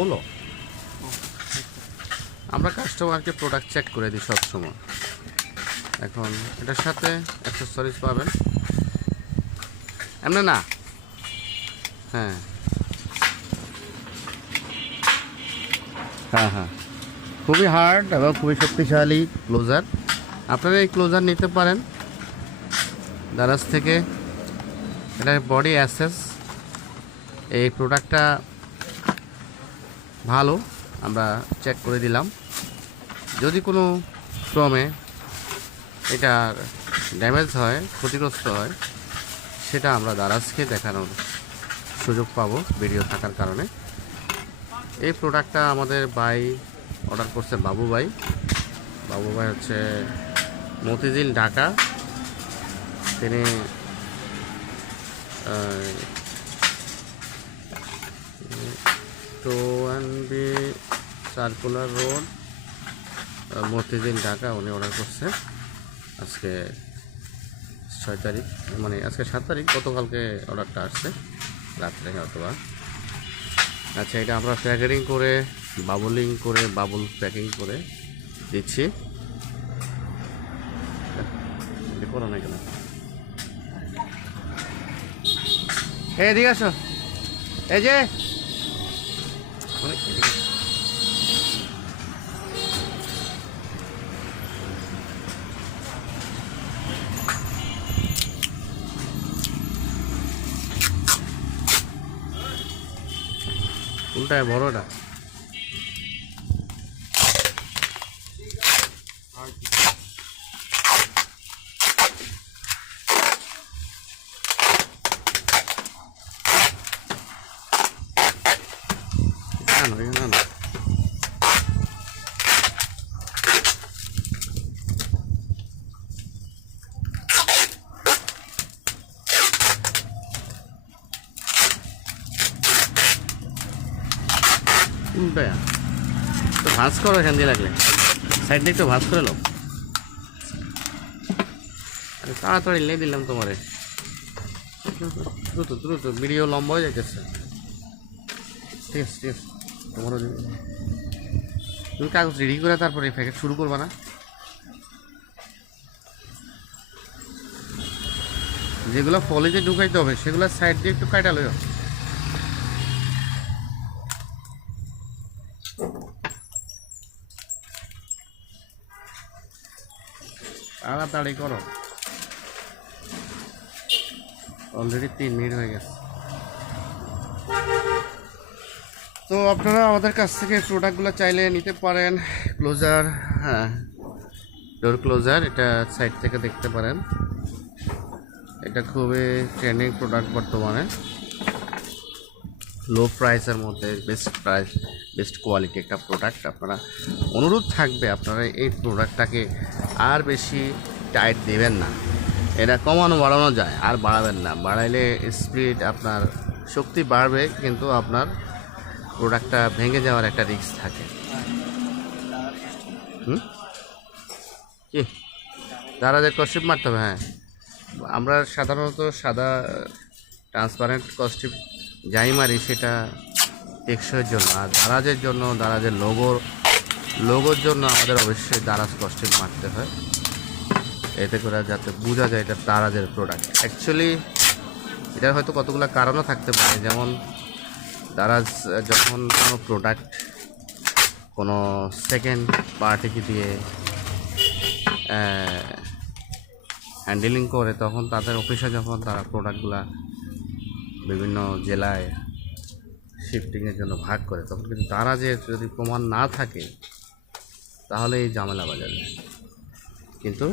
Polo. আমরা কাস্টমারকে product check করে দিই সবসময়। এখন এটার সাথে অ্যাক্সেসরিজ পাবেন, এমনি না। হ্যাঁ হ্যাঁ হ্যাঁ, খুবই হার্ড এবং খুবই শক্তিশালী ক্লোজার। আপনারা এই ক্লোজার নিতে পারেন দারাজ থেকে। এটা বডি অ্যাসেস, এই প্রোডাক্টটা ভালো, আমরা চেক করে দিলাম। যদি কোনো ক্রমে এটা ড্যামেজ হয়, ক্ষতিগ্রস্ত হয়, সেটা আমরা দারাজকে দেখানোর সুযোগ পাবো ভিডিও থাকার কারণে। এই প্রোডাক্টটা আমাদের ভাই অর্ডার করছে, বাবু ভাই হচ্ছে মতিঝিল, ঢাকা। তিনি টোয়ানবি সার্কুলার রোড, মতিঝিল, ঢাকা উনি অর্ডার করছে। আজকে 6 তারিখ, মানে আজকে 7 তারিখ, গতকালকে অর্ডারটা আসছে রাত্রে অথবা। আচ্ছা, এটা আমরা প্যাকেটিং করে বাবুল প্যাকিং করে দিচ্ছি। করো না কেন, এদিকে আসো। এই যে কোনটায় বড়টা? না, তো ভাঁজ করো, এখান দিয়ে লাগলে সাইড দিয়ে একটু ভাঁজ করে লো। তাড়াতাড়ি লে দিলাম তোমারে, দ্রুত ভিডিও লম্বা হয়ে যাইতেছে। ঠিক আছে তোমারও তুমি কাগজ রেডি করে তারপরে প্যাকেট শুরু করবা না? যেগুলো ফলিতে ঢুকাইতে হবে সেগুলো সাইড দিয়ে একটু কাটা লইও। তাড়াতাড়ি করো, অলরেডি 3 মিনিট হয়ে গেছে। তো আপনারা আমাদের কাছ থেকে প্রোডাক্টগুলো চাইলে নিতে পারেন। ক্লোজার, হ্যাঁ, ডোর ক্লোজার, এটা সাইড থেকে দেখতে পারেন। এটা খুবই ট্রেন্ডিং প্রোডাক্ট বর্তমানে, লো প্রাইসের মধ্যে বেস্ট কোয়ালিটি একটা প্রোডাক্ট। আপনারা অনুরোধ থাকবে, আপনারা এই প্রোডাক্টটাকে আর বেশি টাইট দেবেন না। এটা কমানো বাড়ানো যায়, আর বাড়াবেন না। বাড়াইলে স্পিড, আপনার শক্তি বাড়বে, কিন্তু আপনার প্রোডাক্টটা ভেঙে যাওয়ার একটা রিস্ক থাকে। কি দারাজের কস্টিপ মারতে হবে? হ্যাঁ, আমরা সাধারণত সাদা ট্রান্সপারেন্ট কস্টিপ যাই মারি সেটা টেকসইয়ের জন্য, আর দারাজের জন্য, দারাজের লোগোর জন্য আমাদের অবশ্যই দারাজ কস্টিপ মারতে হয়, এতে করে যাতে বোঝা যায় এটা দারাজের প্রোডাক্ট। অ্যাকচুয়ালি এটার হয়তো কতগুলো কারণও থাকতে পারে, যেমন দারাজ যখন কোনো প্রোডাক্ট কোনো সেকেন্ড পার্টিকে দিয়ে হ্যান্ডেলিং করে, তখন তাদের অফিসে যখন তারা প্রোডাক্টগুলা বিভিন্ন জেলায় শিফটিংয়ের জন্য ভাগ করে, তখন কিন্তু দারাজের যদি প্রমাণ না থাকে তাহলে এই ঝামেলা বাজাবে। কিন্তু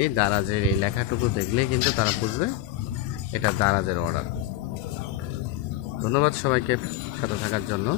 এই দারাজের এই লেখাটুকু দেখলেই কিন্তু তারা বুঝবে এটা দারাজের অর্ডার। ধন্যবাদ সবাইকে সাথে থাকার জন্য।